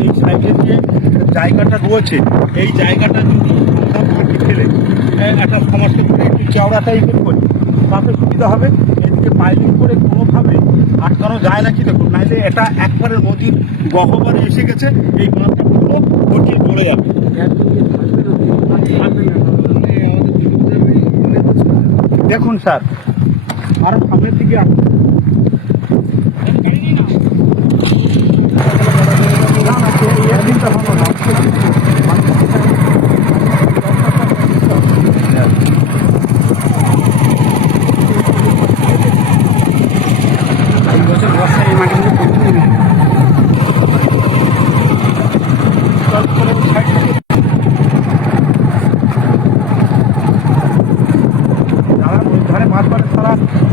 এই সাইডের যে জায়গাটা রয়েছে এই জায়গাটা যদি আমরা মাটি ফেলে একটা সমস্যা করে একটু চওড়া টাইপের করি তাতে সুবিধা হবে। এদিকে পাইলিং করে কোনোভাবে আটকানো যায় না কি দেখুন, নাইলে এটা একবারে নদীর গহ্বরে এসে গেছে, এই বাঁধটা পুরো গটিয়ে পড়ে যাবে। দেখুন স্যার আরো সামনের দিকে আসুন। না না এই দিনটা ভালো না। এই বছর বর্ষায় এই মাটিগুলো কমে নেবে। যারা ওই ধারে মাছ পারে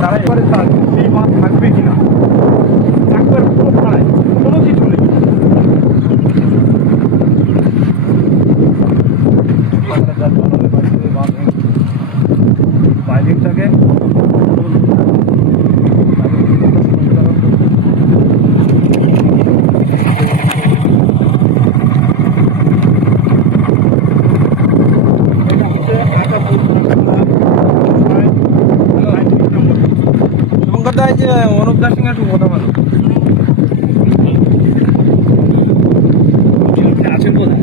তারা এবারে এই মাছ থাকবে কিনা একবার পুরো পাড়ায় কোনো কিছু নেই। বাইলিংটাকে যে অনুপ দাস সিং একটু কথা বলো আছেন কোথায়?